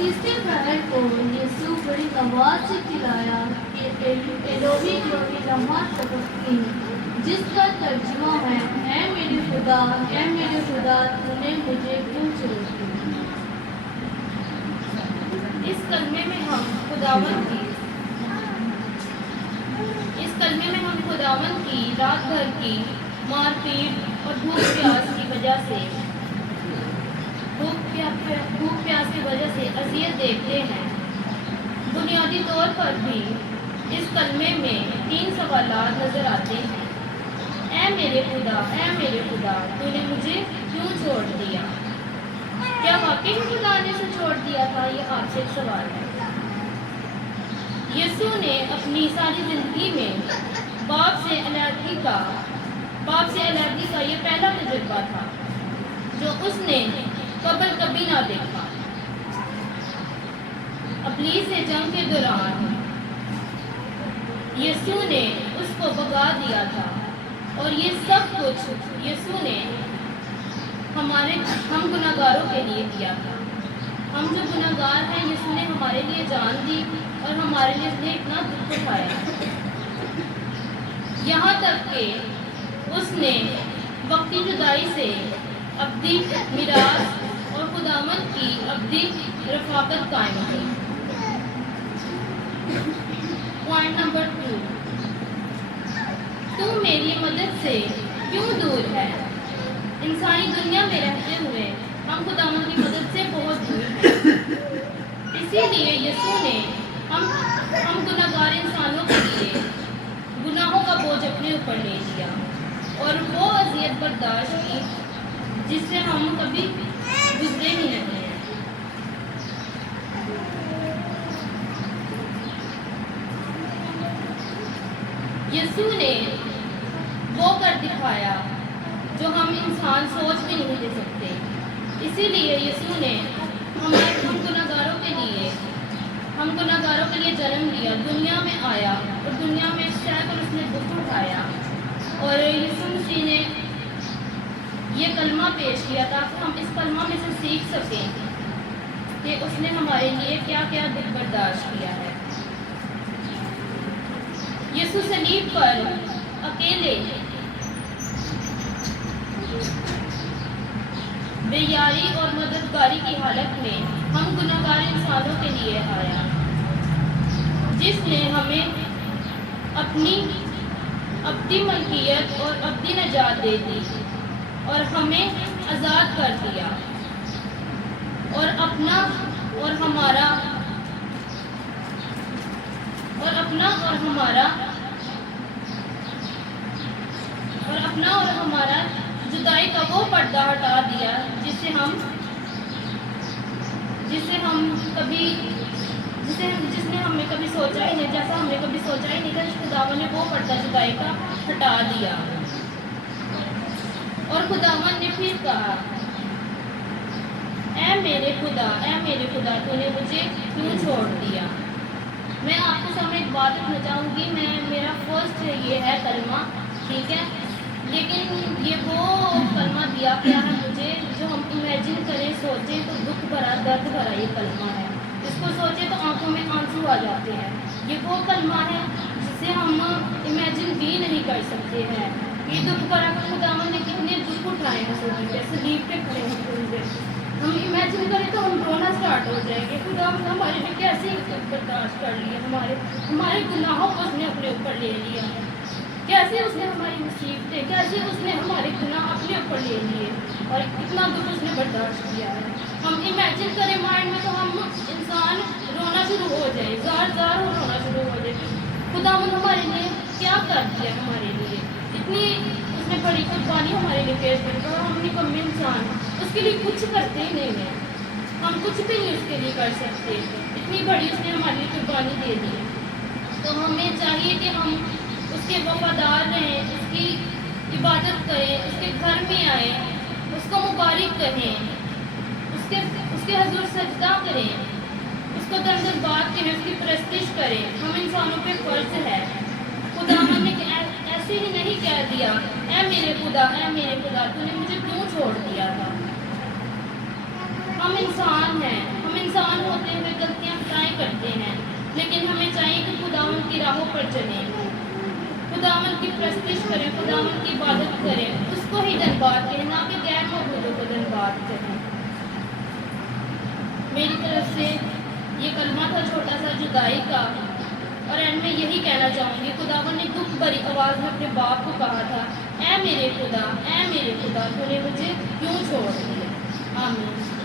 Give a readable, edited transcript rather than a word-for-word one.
تیسرے پہر کو یسوع بڑی آواز سے چلایا کہ الوہی الوہی لما سبقتنی، جس کا ترجمہ ہے اے میرے خدا تو نے مجھے کیوں چھوڑ دیا۔ اس کلمے میں ہم خداوند کی رات بھر کی مار پیٹ اور بھوک پیاس کی وجہ سے اذیت دیکھتے ہیں۔ بنیادی طور پر بھی اس کلمے میں 3 سوالات نظر آتے ہیں۔ اے میرے خدا تو نے مجھے کیوں چھوڑ دیا؟ کیا واقعی خدا نے اسے چھوڑ دیا تھا؟ یہ آپ سے ایک سوال ہے۔ یسوع نے اپنی ساری زندگی میں باپ سے علیحدگی کا یہ پہلا تجربہ تھا جو اس نے قبل کبھی نہ دیکھا۔ ابلیس سے جنگ کے دوران یسوع نے اس کو بھگا دیا تھا، اور یہ سب کچھ یسوع نے ہم گناہگاروں کے لیے کیا تھا۔ ہم جو گناہگار ہیں، یسوع نے ہمارے لیے جان دی اور ہمارے لیے اس نے اتنا دکھ اٹھایا، یہاں تک کہ اس نے وقتی جدائی سے ابدی میراث اور خداوند کی ابدی رفاقت قائم کی۔ پوائنٹ نمبر 2، تو میری مدد سے کیوں دور ہے؟ انسانی دنیا میں رہتے ہوئے ہم خداوند کی مدد سے بہت دور ہیں۔ اسی لیے یسوع نے ہم گناہگار انسانوں کے لیے گناہوں کا بوجھ اپنے اوپر لے لیا اور وہ اذیت برداشت کی جس سے ہم کبھی گزرے ہی نہیں ہیں۔ یسوع نے وہ کر دکھایا جو ہم انسان سوچ بھی نہیں دے سکتے۔ اسی لیے یسوع نے ہم گناہگاروں کے لیے جنم لیا، دنیا میں آیا اور دنیا میں سہ کر اس نے دکھ اٹھایا، اور یسوع مسیح نے یہ کلمہ پیش کیا تاکہ ہم اس کلمہ میں سے سیکھ سکیں کہ اس نے ہمارے لیے کیا کیا دکھ برداشت کیا ہے۔ یسوع صلیب پر اکیلے بے یاری اور مددگاری کی حالت میں ہم گناہگار انسانوں کے لیے آیا، جس نے ہمیں اپنی ابدی ملکیت اور ابدی نجات دے دی اور ہمیں آزاد کر دیا، اور اپنا اور ہمارا جدائی کا وہ پردہ ہٹا دیا جس نے ہمیں کبھی سوچا ہی نہیں، جیسا ہم نے کبھی سوچا ہی نہیں تھا۔ خداوند نے وہ پردہ جدائی کا ہٹا دیا، اور خداوند نے پھر کہا اے میرے خدا تو نے مجھے کیوں چھوڑ دیا؟ میں آپ کے سامنے ایک بات رکھنا چاہوں گی، میرا فرسٹ یہ ہے کلمہ، ٹھیک ہے، لیکن یہ وہ کلمہ دیا گیا ہے مجھے جو ہم امیجن کریں، سوچیں تو دکھ بھرا درد بھرا یہ کلمہ ہے۔ اس کو سوچیں تو آنکھوں میں آنسو آ جاتے ہیں۔ یہ وہ کلمہ ہے جسے ہم امیجن بھی نہیں کر سکتے ہیں۔ یہ دکھ بھرا کر خداوند نے کتنے دکھ اٹھائے ہیں، صلیب پہ کھڑے ہیں، ہم امیجن کریں تو ہم رونا اسٹارٹ ہو جائیں گے۔ خداوند ہمارے لیے کیسے برداشت کر لیا، ہمارے گناہوں کو اس نے اپنے اوپر لے لیا، کیسے اس نے ہماری مصیبتیں، کیسے اس نے ہمارے گناہ اپنے اوپر لے لیے، اور اتنا دکھ اس نے برداشت کیا ہے۔ ہم امیجن کریں مائنڈ میں تو ہم انسان رونا شروع ہو جائے، زار رونا شروع ہو جائے۔ خداوند ہمارے لیے کیا کر دیا، ہمارے لیے اتنی اس نے بڑی قربانی ہمارے لیے پیش کر دی، اور ہم نکمے انسان اس کے لیے کچھ کرتے ہی نہیں ہیں، ہم کچھ بھی نہیں اس کے لیے کر سکتے، اتنی بڑی اس نے ہمارے لیے قربانی دے دی۔ تو ہمیں چاہیے کہ ہم اس کے وفادار رہیں، اس کی عبادت کریں، اس کے گھر میں آئیں، اس کو مبارک کہیں، اس کے حضور سجدہ کریں، اس کو در بات کریں، اس کی پرستش کریں۔ ہم انسانوں پہ فرض ہے۔ خداوند نے ایسے ہی نہیں کہہ دیا اے میرے خدا تو نے مجھے کیوں چھوڑ دیا تھا۔ ہم انسان ہیں، ہم انسان ہوتے ہوئے غلطیاں ٹرائی کرتے ہیں، لیکن ہمیں چاہیے کہ خداوند کی راہوں پر چلیں، خداوند کی پرستش کریں، خداوند کی عبادت کریں، اس کو ہی دربار کریں، نہ کہ غیر معبودوں کو دربار کریں۔ میری طرف سے یہ کلمہ تھا چھوٹا سا جدائی کا، اور اینڈ میں یہی کہنا چاہوں گی، خداوند نے دکھ بھری آواز میں اپنے باپ کو کہا تھا، اے میرے خدا، اے میرے خدا، تو نے مجھے کیوں چھوڑ دیا؟ آمین۔